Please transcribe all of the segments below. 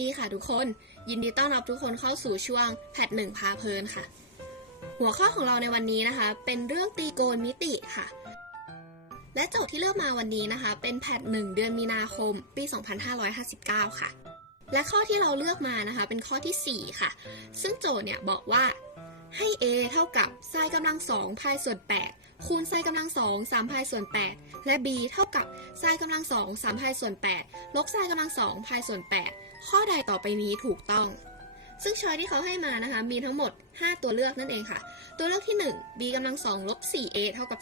ดีค่ะทุกคน ยินดีต้อนรับทุกคนเข้าสู่ช่วงแพทหนึ่งพาเพลินค่ะ หัวข้อของเราในวันนี้นะคะ เป็นเรื่องตีโกนมิติค่ะ และโจทย์ที่เลือกมาวันนี้นะคะ เป็นแพทหนึ่งเดือนมีนาคม ปี 2559 ค่ะ และข้อที่เราเลือกมานะคะ เป็นข้อทีสี่4 ค่ะ ซึ่งโจทย์เนี่ยบอกว่าให้ a เท่ากับไซน์กำลังสองพายส่วน 8 คูณไซน์กำลังสองสามพายส่วน 8 และ b เท่ากับไซน์กำลังสองสามพายส่วน 8 ลบไซน์กำลังสองพายส่วน 8 ข้อใดต่อไปนี้ถูกต้อง ซึ่งช้อยที่เขาให้มานะคะ มีทั้งหมด 5 ตัวเลือกนั่นเองค่ะ ตัวเลือกที่ 1 b กำลังสองลบ 4a เท่ากับ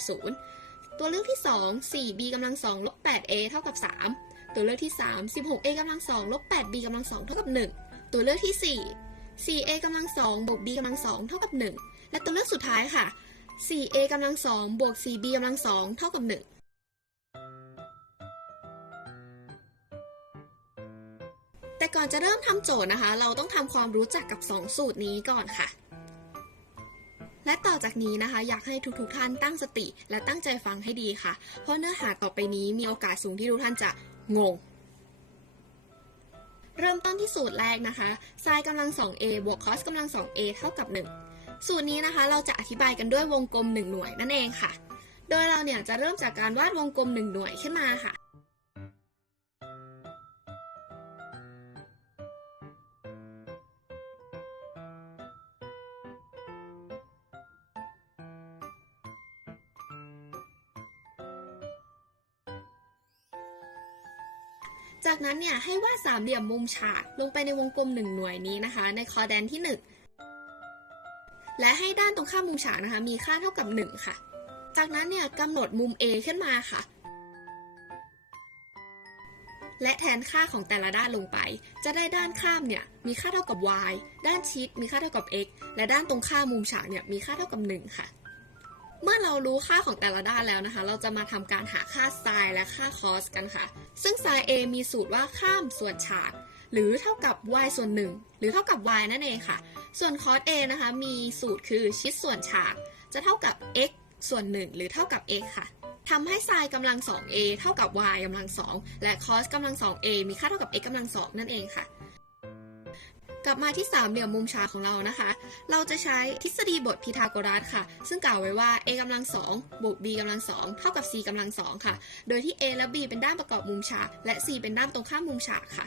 0 ตัวเลือกที่ 2 4b กำลังสองลบ 8a เท่ากับ 3 ตัวเลือกที่ 3 16a กำลังสองลบ 8b กำลังสองเท่ากับ 1 ตัวเลือกที่ 4 4a กำลังสองบวก b กำลังสองเท่ากับ 1 และตัวเลือกสุดท้ายค่ะ 4a กำลังสองบวก 4b กำลังสองเท่ากับ 1 แต่ก่อนจะเริ่มทำโจทย์นะคะ เราต้องทำความรู้จักกับ 2 สูตรนี้ก่อนค่ะ และต่อจากนี้นะคะ อยากให้ทุกๆท่านตั้งสติ และตั้งใจฟังให้ดีค่ะ เพราะเนื้อหาต่อไปนี้มีโอกาสสูงที่ทุกท่านจะงง เริ่มต้นที่สูตรแรกนะคะไซน์กำลัง 2a บวกคอสกำลัง 2a เท่ากับ 1 สูตรนี้นะคะ เราจะอธิบายกันด้วยวงกลม 1 หน่วยนั่นเองค่ะ โดยเราเนี่ยจะเริ่มจากการวาดวงกลม 1 หน่วยขึ้นมาค่ะ จากนั้นเนี่ยให้วาดสามเหลี่ยมมุมฉากลงไปในวงกลมหนึ่งหน่วยนี้นะคะ ในคอแดนที่ 1 และให้ด้านตรงข้ามมุมฉากนะคะ มีค่าเท่ากับ 1 ค่ะ จากนั้นเนี่ยกำหนดมุม A ขึ้นมาค่ะ และแทนค่าของแต่ละด้านลงไป จะได้ด้านข้ามเนี่ยมีค่าเท่ากับ y ด้านชิดมีค่าเท่ากับ x และด้านตรงข้ามมุมฉากเนี่ยมีค่าเท่ากับ 1 ค่ะ เมื่อเรารู้ค่าของแต่ละด้านแล้วนะคะ เราจะมาทำการหาค่า sin และค่า cos กันค่ะ ซึ่ง sin a มีสูตรว่าข้ามส่วนฉาก หรือเท่ากับ y ส่วนหนึ่งหรือเท่ากับ y นั่นเองค่ะ ส่วน cos a นะคะ มีสูตรคือชิดส่วนฉาก จะเท่ากับ x ส่วนหนึ่งหรือเท่ากับ x ค่ะทำให้ sin กำลัง 2a เท่ากับ y กำลัง 2 และ cos กำลัง 2a มีค่าเท่ากับ x กำลัง 2 นั่นเองค่ะ กลับมาที่สามเหลี่ยมมุมฉากของเรานะคะ เราจะใช้ทฤษฎีบทพีทาโกรัสค่ะ ซึ่งกล่าวไว้ว่า a กำลัง2บวก b กำลัง2เท่ากับ c กำลัง2ค่ะ โดยที่ a และ b เป็นด้านประกอบมุมฉาก และ c เป็นด้านตรงข้ามมุมฉากค่ะ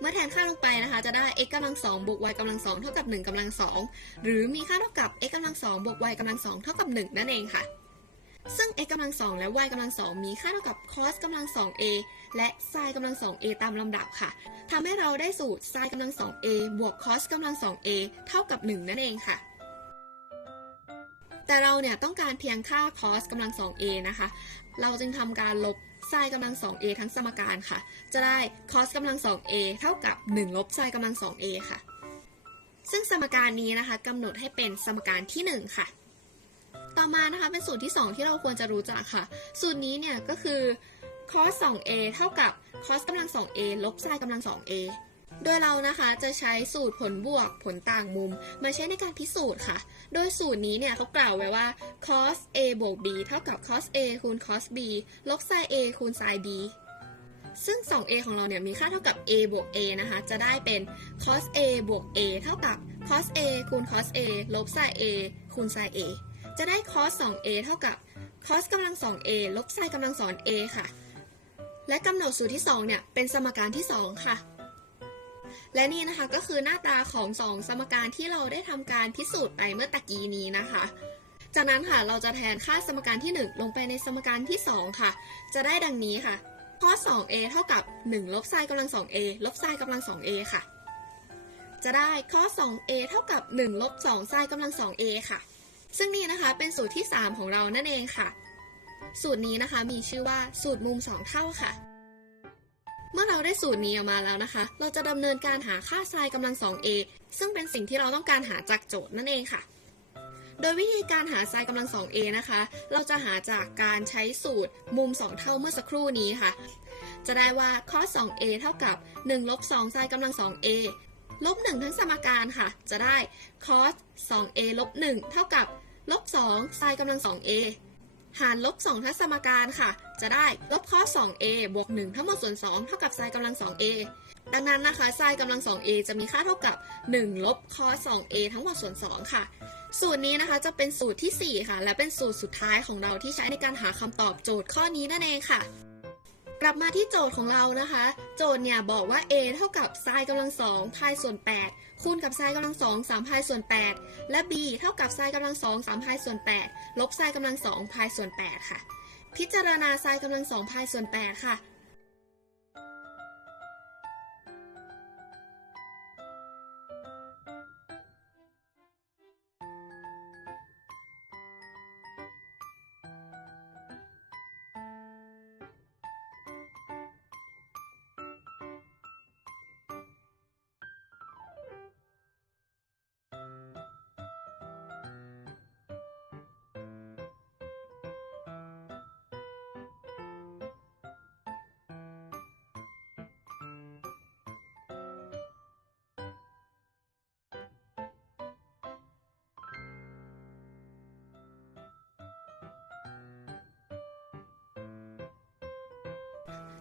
เมื่อแทนค่าลงไปนะคะ จะได้ x กำลัง2บวก y กำลัง2เท่ากับ1กำลัง2หรือมีค่าเท่ากับ x กำลัง2บวก y กำลัง2เท่ากับ 1 นั่นเองค่ะ ซึ่ง x กำลัง2และ y กำลัง2มีค่าเท่ากับ cos กำลัง 2a และ sin กำลัง 2a ตามลำดับค่ะทำให้เราได้สูตร sin กำลัง 2a บวก cos กำลัง 2a เท่ากับ 1 นั่นเองค่ะ แต่เราเนี่ยต้องการเพียงค่า cos กำลัง 2a นะคะ เราจึงทำการลบ sin กำลัง 2a ทั้งสมการค่ะ จะได้ cos กำลัง 2a เท่ากับ 1 ลบ sin กำลัง 2a ค่ะ ซึ่งสมการนี้นะคะกำหนดให้เป็นสมการที่ 1 ค่ะ ต่อมานะคะเป็นสูตรที่ 2 ที่เราควรจะรู้จักค่ะ สูตรนี้เนี่ยก็คือ cos 2a เท่ากับ cos กำลัง 2a ลบ sin กำลัง 2a โดยเรานะคะจะใช้สูตรผลบวกผลต่างมุม มาใช้ในการพิสูจน์ค่ะ โดยสูตรนี้เนี่ยเขากล่าวไว้ว่า cos a บวก b เท่ากับ cos a คูณ cos b ลบ sin a คูณ sin b ซึ่ง 2a ของเราเนี่ยมีค่าเท่ากับ a บวก a นะคะ จะได้เป็น cos a บวก a เท่ากับ cos a คูณ cos a ลบ sin a คูณ sin a จะได้ cos 2a เท่ากับ cos กำลัง 2a ลบ sin กำลัง 2a ค่ะ และกำหนดสูตรที่ 2 เนี่ย เป็นสมการที่ 2 ค่ะ และนี่นะคะก็คือหน้าตาของ 2 สมการที่เราได้ทำการพิสูจน์ไปเมื่อตะกี้นี้นะคะ จากนั้นค่ะเราจะแทนค่าสมการที่ 1 ลงไปในสมการที่ 2 ค่ะ จะได้ดังนี้ค่ะ cos 2a เท่ากับ 1 ลบ sin กำลัง 2a ลบ sin กำลัง 2a ค่ะ จะได้ cos 2a เท่ากับ 1 ลบ2 sin กำลัง 2a ค่ะ ซึ่งนี่นะคะเป็นสูตรที่ 3 ของเรานั่นเองค่ะ สูตรนี้นะคะมีชื่อว่าสูตรมุม 2 เท่าค่ะ เมื่อเราได้สูตรนี้ออกมาแล้วนะคะ เราจะดำเนินการหาค่า sin กำลัง 2a ซึ่งเป็นสิ่งที่เราต้องการหาจากโจทย์นั่นเองค่ะ โดยวิธีการหา sin กำลัง 2a นะคะ เราจะหาจากการใช้สูตรมุม 2 เท่าเมื่อสักครู่นี้ค่ะ จะได้ว่า cos 2a เท่ากับ1ลบ2 sin กำลัง 2a ลบ1ทั้งสมการค่ะ จะได้ cos 2a ลบ1เท่ากับ ลบ2 sin กำลัง 2a หารลบ2ทัศสมการค่ะ จะได้ลบข้อ 2a บวก 1 ทั้งหมดส่วน 2 เท่ากับ sin กำลัง 2a ดังนั้นนะคะไซน์กำลัง 2a จะมีค่าเท่ากับ 1 ลบ cos 2a ทั้งหมดส่วน 2 ค่ะ สูตรนี้นะคะจะเป็นสูตรทีสี่ 4 ค่ะ และเป็นสูตรสุดท้ายของเราที่ใช้ในการหาคำตอบโจทย์ข้อนี้นั่นเองค่ะ กลับมาที่โจทย์ของเรานะคะ โจทย์เนี่ยบอกว่า a เท่ากับไซน์กำลังสองพายส่วน 8 คูณกับไซน์กำลัง2 3พายส่วน 8 และ b เท่ากับไซน์กำลัง2 3พายส่วน 8 ลบไซน์กำลังสองพายส่วน 8 ค่ะ พิจารณาไซน์กำลังสองพายส่วน 8 ค่ะ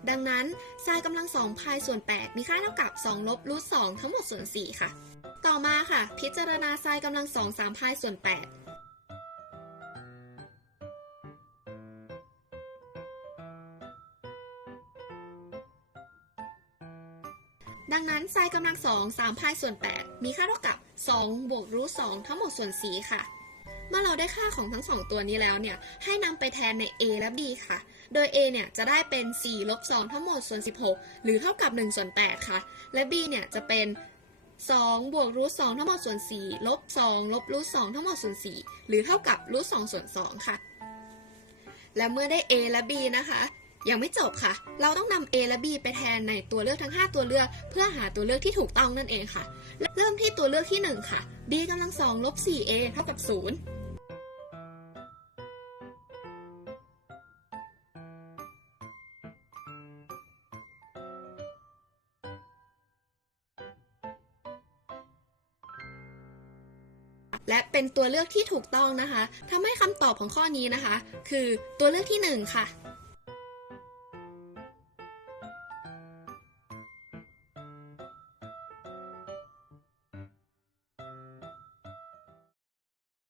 ดังนั้นไซน์กำลังสองพายส่วน 8 มีค่าเท่ากับ 2 ลบรูท2ทั้งหมดส่วน 4 ค่ะ ต่อมาค่ะ พิจารณาไซน์กำลังสองสามพายส่วน 8ดังนั้นไซน์กำลังสองสามพายส่วน 8 มีค่าเท่ากับ 2 บวกรูท2ทั้งหมดส่วน 4 ค่ะ เมื่อเราได้ค่าของทั้งสองตัวนี้แล้วเนี่ย ให้นำไปแทนใน a และ b ค่ะ โดย a เนี่ยจะได้เป็น4ลบ2ทั้งหมดส่วน 16 หรือเท่ากับ1ส่วน8ค่ะ และ b เนี่ยจะเป็น2บวกรูท2ทั้งหมดส่วน4ลบ2ลบรูท2ทั้งหมดส่วน4หรือเท่ากับรูท2ส่วน2ค่ะ และเมื่อได้ a และ b นะคะ ยังไม่จบค่ะ เราต้องนำ a และ b ไปแทนในตัวเลือกทั้ง 5 ตัวเลือก เพื่อหาตัวเลือกที่ถูกต้องนั่นเองค่ะ เริ่มที่ตัวเลือกที่ 1 ค่ะ b กำลัง2ลบ 4a เท่ากับ 0และเป็นตัวเลือกที่ถูกต้องนะคะทำให้คำตอบของข้อนี้นะคะ คือตัวเลือกที่ 1 ค่ะ